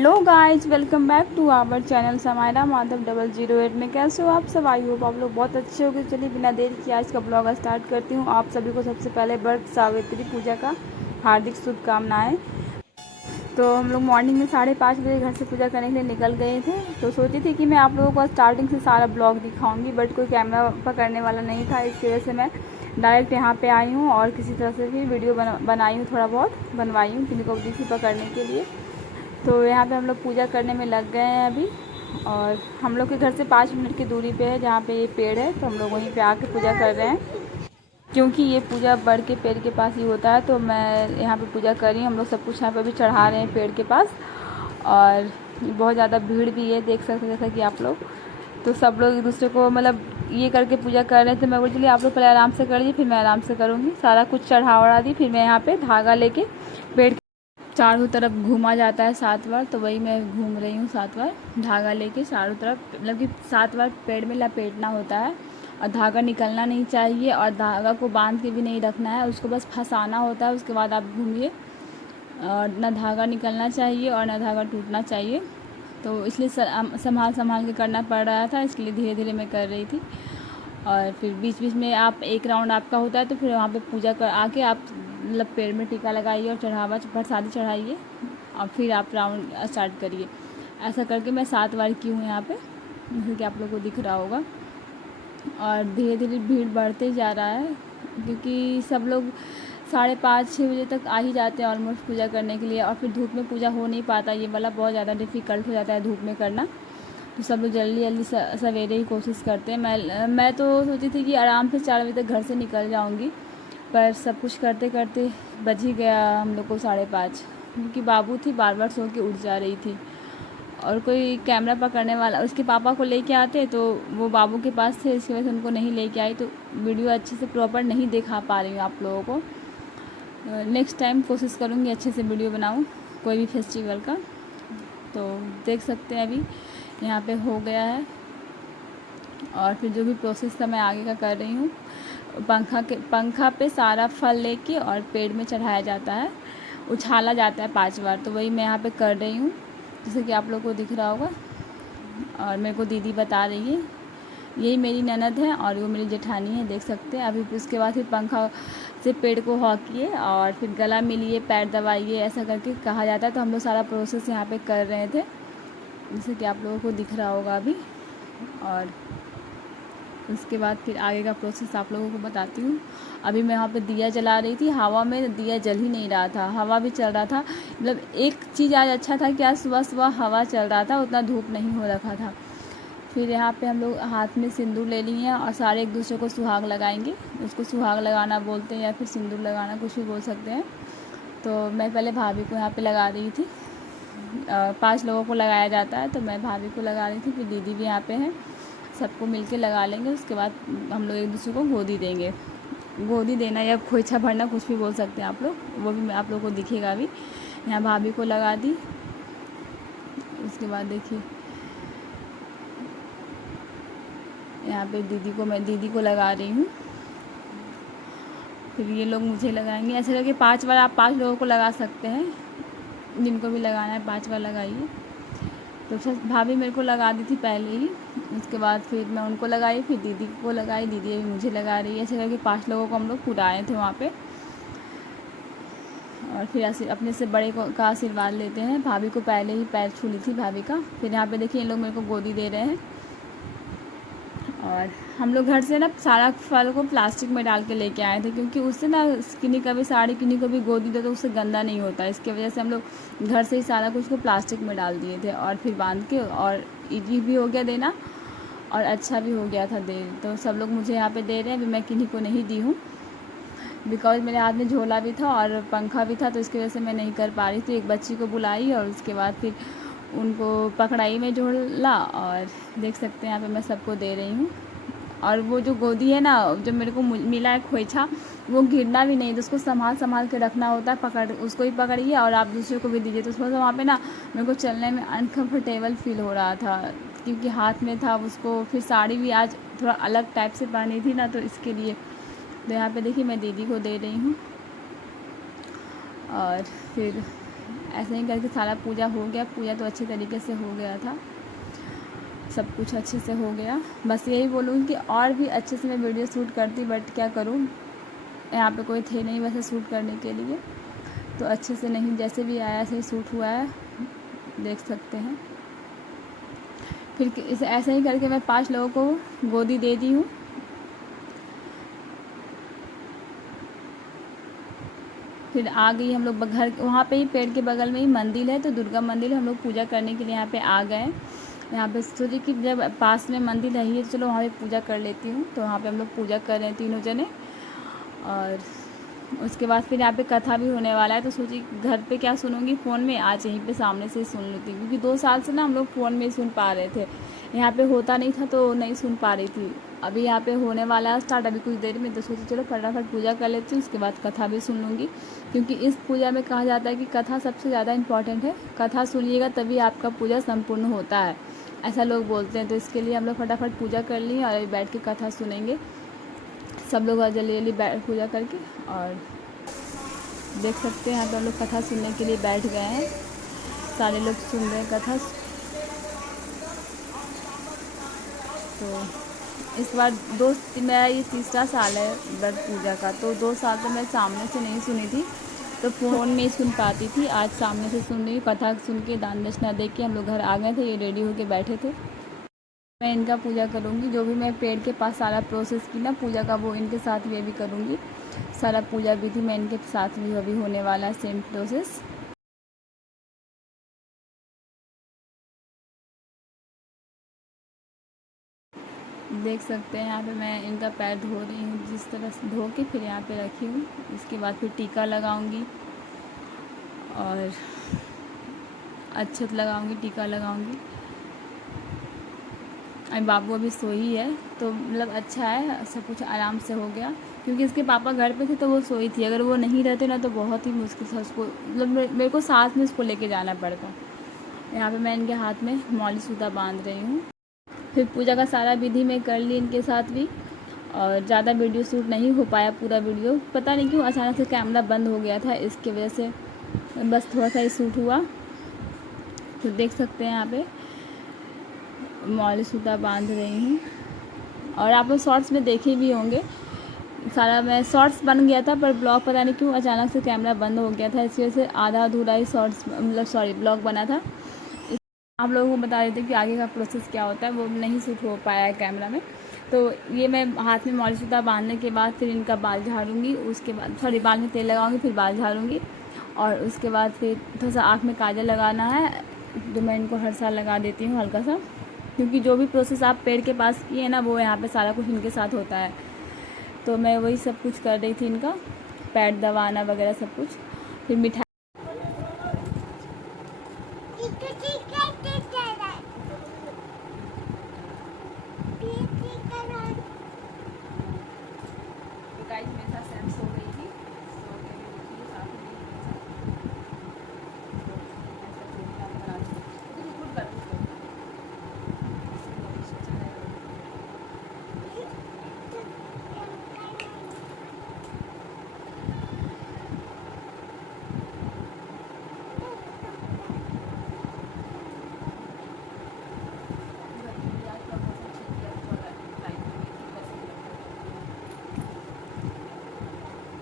Hello guys, welcome back to our channel Samaira Madhav 008 में। कैसे हो आप सब? आई होप आप लोग बहुत अच्छे हो गए। चलिए बिना देर किए आज का ब्लॉग स्टार्ट करती हूँ। आप सभी को सबसे पहले व्रत सावित्री पूजा का हार्दिक शुभकामनाएं। तो हम लोग मॉर्निंग में 5:30 बजे घर से पूजा करने के लिए निकल गए थे। तो सोची थी कि मैं आप लोगों को स्टार्टिंग से सारा ब्लॉग दिखाऊंगी, बट कोई कैमरा पकड़ने वाला नहीं था। इसकी वजह से मैं डायरेक्ट यहाँ पे आई हूँ और किसी तरह से भी वीडियो बनाई हूँ, थोड़ा बहुत बनवाई हूँ किन्हीं को दी थी पकड़ने के लिए। तो यहाँ पे हम लोग पूजा करने में लग गए हैं अभी। और हम लोग के घर से 5 मिनट की दूरी पे है जहाँ पे ये पेड़ है, तो हम लोग वहीं पे आके पूजा कर रहे हैं। क्योंकि ये पूजा बड़ के पेड़ के पास ही होता है, तो मैं यहाँ पे पूजा कर रही हूँ। हम लोग सब कुछ यहाँ पे भी चढ़ा रहे हैं पेड़ के पास। और बहुत ज़्यादा भीड़ भी है, देख सकते जैसा कि आप लोग। तो सब लोग एक दूसरे को मतलब ये करके पूजा कर रहे थे। मैं बोली चलिए आप लोग पहले आराम से कर लीजिए, फिर मैं आराम से करूँगी। सारा कुछ चढ़ा वढ़ा दी। फिर मैं यहाँ पे धागा लेके पेड़ चारों तरफ घूमा जाता है 7 बार, तो वही मैं घूम रही हूँ 7 बार धागा लेके चारों तरफ। मतलब कि 7 बार पेड़ में लपेटना होता है और धागा निकलना नहीं चाहिए और धागा को बांध के भी नहीं रखना है, उसको बस फंसाना होता है। उसके बाद आप घूमिए और ना धागा निकलना चाहिए और ना धागा टूटना चाहिए। तो इसलिए संभाल संभाल के करना पड़ रहा था, इसलिए धीरे धीरे मैं कर रही थी। और फिर बीच बीच में आप एक राउंड आपका होता है, तो फिर वहाँ पे पूजा कर आके आप मतलब पेड़ में टीका लगाइए और चढ़ावा प्रसादी चढ़ाइए और फिर आप राउंड स्टार्ट करिए। ऐसा करके मैं 7 बार की हूँ यहाँ पे, जैसे कि आप लोगों को दिख रहा होगा। और धीरे धीरे भीड़ बढ़ते जा रहा है, क्योंकि सब लोग 5:30-6 बजे तक आ ही जाते हैं ऑलमोस्ट पूजा करने के लिए। और फिर धूप में पूजा हो नहीं पाता, ये वाला बहुत ज़्यादा डिफ़िकल्ट हो जाता है धूप में करना। तो सब लोग जल्दी जल्दी सवेरे ही कोशिश करते हैं। मैं तो सोची थी कि आराम से 4 बजे तक घर से निकल जाऊंगी, पर सब कुछ करते करते बज ही गया हम लोग को 5:30, क्योंकि बाबू थी बार बार सो के उठ जा रही थी। और कोई कैमरा पकड़ने वाला, उसके पापा को लेके आते तो वो बाबू के पास थे, इसकी वजह से उनको नहीं लेके आई। तो वीडियो अच्छे से प्रॉपर नहीं दिखा पा रही हूँ आप लोगों को। नेक्स्ट टाइम कोशिश करूँगी अच्छे से वीडियो बनाऊँ कोई भी फेस्टिवल का। तो देख सकते हैं अभी यहाँ पे हो गया है। और फिर जो भी प्रोसेस था मैं आगे का कर रही हूँ। पंखा पे सारा फल लेके और पेड़ में चढ़ाया जाता है, उछाला जाता है 5 बार। तो वही मैं यहाँ पे कर रही हूँ, जैसे कि आप लोग को दिख रहा होगा। और मेरे को दीदी बता रही है, यही मेरी ननद है और वो मेरी जेठानी है, देख सकते हैं। अभी उसके बाद फिर पंखा से पेड़ को हॉकिए और फिर गला मिलिए, पैर दबाइए, ऐसा करके कहा जाता है। तो हम लोग सारा प्रोसेस यहाँ पे कर रहे थे, जैसे कि आप लोगों को दिख रहा होगा अभी। और उसके बाद फिर आगे का प्रोसेस आप लोगों को बताती हूँ। अभी मैं यहाँ पे दिया जला रही थी, हवा में दिया जल ही नहीं रहा था, हवा भी चल रहा था। मतलब एक चीज़ आज अच्छा था कि आज सुबह सुबह हवा चल रहा था, उतना धूप नहीं हो रखा था। फिर यहाँ पे हम लोग हाथ में सिंदूर ले लिए हैं और सारे एक दूसरे को सुहाग लगाएंगे। उसको सुहाग लगाना बोलते हैं या फिर सिंदूर लगाना, कुछ भी बोल सकते हैं। तो मैं पहले भाभी को यहाँ पे लगा रही थी। 5 लोगों को लगाया जाता है, तो मैं भाभी को लगा रही थी। फिर दीदी भी यहाँ पे हैं, सबको मिलके लगा लेंगे। उसके बाद हम लोग एक दूसरे को गोदी देंगे। गोदी देना या खोइछा भरना, कुछ भी बोल सकते हैं आप लोग, वो भी आप लोगों को दिखेगा अभी। यहाँ भाभी को लगा दी। उसके बाद देखिए यहाँ पे मैं दीदी को लगा रही हूँ। फिर ये लोग मुझे लगाएंगे। ऐसे करके 5 बार आप 5 लोगों को लगा सकते हैं, जिनको भी लगाना है 5 बार लगाइए। तो फिर भाभी मेरे को लगा दी थी पहले ही, उसके बाद फिर मैं उनको लगाई, फिर दीदी को लगाई, दीदी अभी मुझे लगा रही है। ऐसे करके 5 लोगों को हम लोग पुराए थे वहाँ पे। और फिर अपने से बड़े का आशीर्वाद लेते हैं। भाभी को पहले ही पैर छू ली थी भाभी का। फिर यहाँ पे देखिए इन लोग मेरे को गोदी दे रहे हैं। और हम लोग घर से ना सारा फल को प्लास्टिक में डाल के लेके आए थे, क्योंकि उससे ना किन्हीं का भी साड़ी किन्हीं को भी गोदी दे तो उससे गंदा नहीं होता। इसकी वजह से हम लोग घर से ही सारा कुछ को प्लास्टिक में डाल दिए थे और फिर बांध के, और इजी भी हो गया देना और अच्छा भी हो गया था दे। तो सब लोग मुझे यहाँ पे दे रहे हैं। अभी मैं किन्हीं को नहीं दी हूँ, बिकॉज मेरे हाथ में झोला भी था और पंखा भी था, तो इसकी वजह से मैं नहीं कर पा रही थी। एक बच्ची को बुलाई और उसके बाद फिर उनको पकड़ाई में झोला। और देख सकते हैं यहाँ पे मैं सबको दे रही हूँ। और वो जो गोदी है ना, जो मेरे को मिला है खोइछा, वो गिरना भी नहीं, तो उसको संभाल के रखना होता है। उसको ही पकड़िए और आप दूसरे को भी दीजिए। तो थोड़ा सा वहाँ पे ना मेरे को चलने में अनकम्फर्टेबल फील हो रहा था, क्योंकि हाथ में था उसको। फिर साड़ी भी आज थोड़ा अलग टाइप से पहनी थी ना, तो इसके लिए। तो यहाँ पे देखिए मैं दीदी को दे रही हूँ। और फिर ऐसे ही करके सारा पूजा हो गया। पूजा तो अच्छे तरीके से हो गया था, सब कुछ अच्छे से हो गया। बस यही बोलूँगी कि और भी अच्छे से मैं वीडियो शूट करती, बट क्या करूँ, यहाँ पे कोई थे नहीं वैसे शूट करने के लिए, तो अच्छे से नहीं, जैसे भी आया ऐसे ही शूट हुआ है, देख सकते हैं। फिर इसे ऐसे ही करके मैं 5 लोगों को गोदी दे दी हूँ। फिर आ गई हम लोग घर, वहाँ पे ही पेड़ के बगल में ही मंदिर है, तो दुर्गा मंदिर, हम लोग पूजा करने के लिए यहाँ पे आ गए। यहाँ पे सोची कि जब पास में मंदिर है ही तो चलो वहाँ पे पूजा कर लेती हूँ, तो वहाँ पे हम लोग पूजा कर रहे हैं तीनों जने। और उसके बाद फिर यहाँ पे कथा भी होने वाला है, तो सोची घर पे क्या सुनूंगी, फ़ोन में आज यहीं पे सामने से सुन लेती हूँ, क्योंकि 2 साल से ना हम लोग फ़ोन में सुन पा रहे थे, यहाँ पे होता नहीं था तो नहीं सुन पा रही थी। अभी यहाँ पे होने वाला है स्टार्ट अभी कुछ देर में, तो सोची चलो फटाफट पूजा कर लेती हूँ, उसके बाद कथा भी सुन लूँगी, क्योंकि इस पूजा में कहा जाता है कि कथा सबसे ज़्यादा इम्पॉर्टेंट है। कथा सुनिएगा तभी आपका पूजा संपूर्ण होता है, ऐसा लोग बोलते हैं। तो इसके लिए हम लोग फटाफट पूजा कर लिए और अभी बैठ के कथा सुनेंगे सब लोग, जल्दी जल्दी पूजा करके। और देख सकते हैं यहाँ पे हम लोग कथा सुनने के लिए बैठ गए हैं, सारे लोग सुन रहे हैं कथा। तो इस बार मेरा ये तीसरा साल है व्रत पूजा का, तो 2 साल तो मैं सामने से नहीं सुनी थी, तो फ़ोन में ही सुन पाती थी। आज सामने से सुन रही, कथा सुन के दान दक्षिणा दे के हम लोग घर आ गए थे, ये रेडी होके बैठे थे। मैं इनका पूजा करूँगी, जो भी मैं पेड़ के पास सारा प्रोसेस की ना पूजा का, वो इनके साथ भी अभी करूँगी। सारा पूजा विधि मैं इनके साथ भी अभी होने वाला है, सेम प्रोसेस। देख सकते हैं यहाँ पे मैं इनका पैर धो रही हूँ, जिस तरह से धो के फिर यहाँ पे रखी हूँ। इसके बाद फिर टीका लगाऊंगी और अक्षत लगाऊंगी, टीका लगाऊंगी। अभी बाबू अभी सोई है, तो मतलब अच्छा है, सब कुछ आराम से हो गया, क्योंकि इसके पापा घर पे थे तो वो सोई थी। अगर वो नहीं रहते ना तो बहुत ही मुश्किल था उसको, मतलब मेरे को साथ में उसको लेके जाना पड़ता। यहाँ पे मैं इनके हाथ में मौली सूता बांध रही हूँ। फिर पूजा का सारा विधि मैं कर ली इनके साथ भी, और ज़्यादा वीडियो शूट नहीं हो पाया। पूरा वीडियो पता नहीं क्यों अचानक से कैमरा बंद हो गया था, इसकी वजह से बस थोड़ा सा ही शूट हुआ। तो देख सकते हैं यहाँ पे मौली सूता बांध रही हूँ, और आप लोग शॉर्ट्स में देखे भी होंगे, सारा मैं शॉर्ट्स बन गया था, पर ब्लॉग पता नहीं क्यों अचानक से कैमरा बंद हो गया था, इसकी वजह से आधा अधूरा ही शॉर्ट्स मतलब ब्लॉग बना था। आप लोगों को बता देते कि आगे का प्रोसेस क्या होता है, वो नहीं शूट हो पाया है कैमरा में। तो ये मैं हाथ में मौली सूता बांधने के बाद फिर इनका बाल झाड़ूंगी, उसके बाद बाल में तेल लगाऊंगी, फिर बाल झाड़ूंगी, और उसके बाद फिर थोड़ा सा आँख में काजल लगाना है, जो मैं इनको हर साल लगा देती हूँ हल्का सा, क्योंकि जो भी प्रोसेस आप पेड़ के पास किए ना, वो यहाँ पे सारा कुछ इनके साथ होता है। तो मैं वही सब कुछ कर रही थी, इनका पैर दबाना वगैरह सब कुछ। फिर मिठाई मेरे साथ सैम सो गई थी, सो के भी उठी है साथ में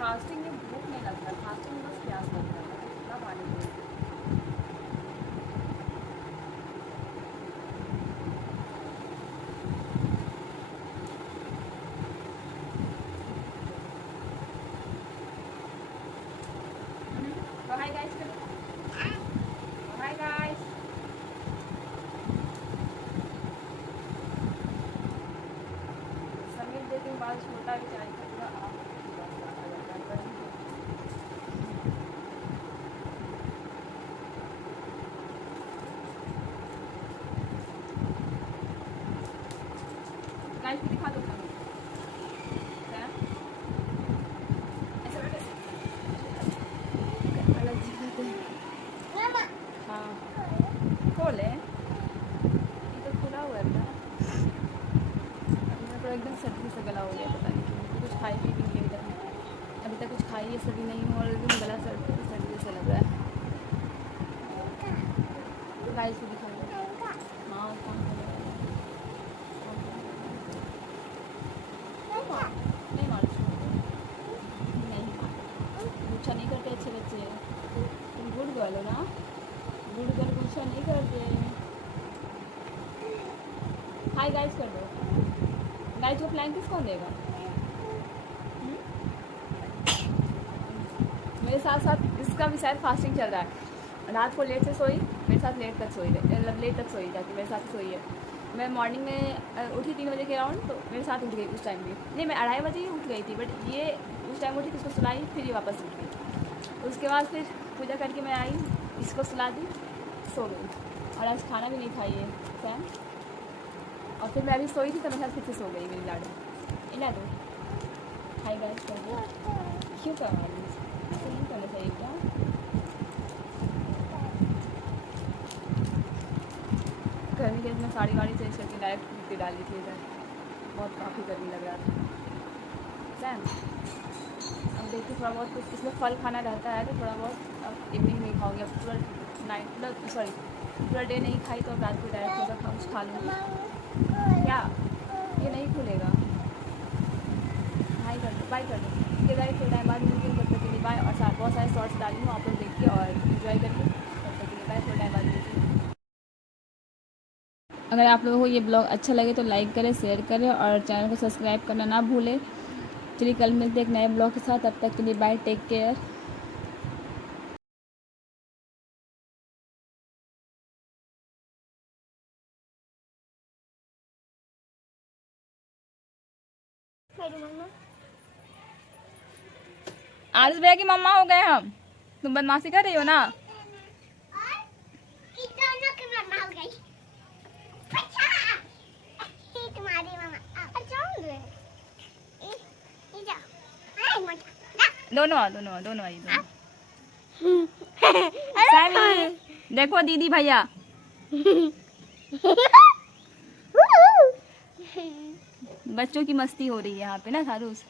फास्टिंग में भूख नहीं लगता, फास्टिंग में बस प्यास लगता है, इतना पानी पीते। Hi guys, hi guys. Sameer देती हूँ, बाल छोटा भी चाहिए पूरा आप गाइस दिखा दो समीर। ऐसा बैठे अलग दिखाते हैं। हाँ खोले, ये तो खुला हुआ था, तो एकदम सर्दी से गला हो गया, पता नहीं क्यों, कुछ खाई पी भी नहीं एकदम, अभी तक कुछ खाई है सभी नहीं हूँ, और एकदम गला सर्दी से लग रहा है। गाइस को दिखाओ। हाँ काम नहीं मार नहीं मार, गुस्सा नहीं करते अच्छे बच्चे। तुम गुड गर्ल हो ना, गुड गर्ल गुस्सा नहीं करते। हाय गाइस कर दो। गाइस को फ्लैंक किस कौन देगा? मेरे साथ साथ इसका भी शायद फास्टिंग चल रहा है। रात को लेट से सोई, मेरे साथ लेट तक सोई, मतलब लेट तक सोई जाती, मेरे साथ सोई है। मैं मॉर्निंग में उठी 3 बजे के अराउंड, तो मेरे साथ उठ गई उस टाइम भी। नहीं, मैं 2:30 बजे ही उठ गई थी, बट ये उस टाइम उठी, इसको सुलाई, फिर ये वापस उठ गई। उसके बाद फिर पूजा करके मैं आई, इसको सुला दी, सो गई। और आज खाना भी नहीं खाई है सैम। और फिर मैं अभी सोई थी तो मेरे साथ फिर से सो गई मेरी लाडू। इना दो हाय गाइस कर दो। क्यों करवा रही ऐसे नहीं करना चाहिए क्या? गर्मी के में साड़ी वाड़ी चेंज करके डायरेक्ट मिट्टी डाली थी इधर, बहुत काफ़ी गर्मी लग रहा था सैम। अब देखिए थोड़ा बहुत कुछ इसमें फल खाना रहता है, तो थोड़ा बहुत अब इवनिंग में खाऊंगी। अब पूरा नाइट मतलब सॉरी पूरा डे नहीं खाई तो रात को डायरेक्ट होगा कुछ खा लूँगी। क्या ये नहीं खुलेगा? हाई कर दो, बाय कर दो। के गाइस फिर टाइम बाद मिलते हैं, तब तक के लिए बाय। और साथ बहुत सारे शॉर्ट्स डाली हूँ, आप लोग देखिए और इन्जॉय करिए। तब तक के लिए बाय, फिर टाइम बाद मिलते हैं। अगर आप लोगों को ये ब्लॉग अच्छा लगे तो लाइक करें, शेयर करें और चैनल को सब्सक्राइब करना ना भूलें। चलिए कल मिलते हैं एक नए ब्लॉग के साथ, तब तक के लिए बाय, टेक केयर। आरुष भैया की मम्मा हो गए हम। तुम बदमाशी कर रही हो ना? दोनों आई देखो दीदी भैया। बच्चों की मस्ती हो रही है यहाँ पे ना सारूस।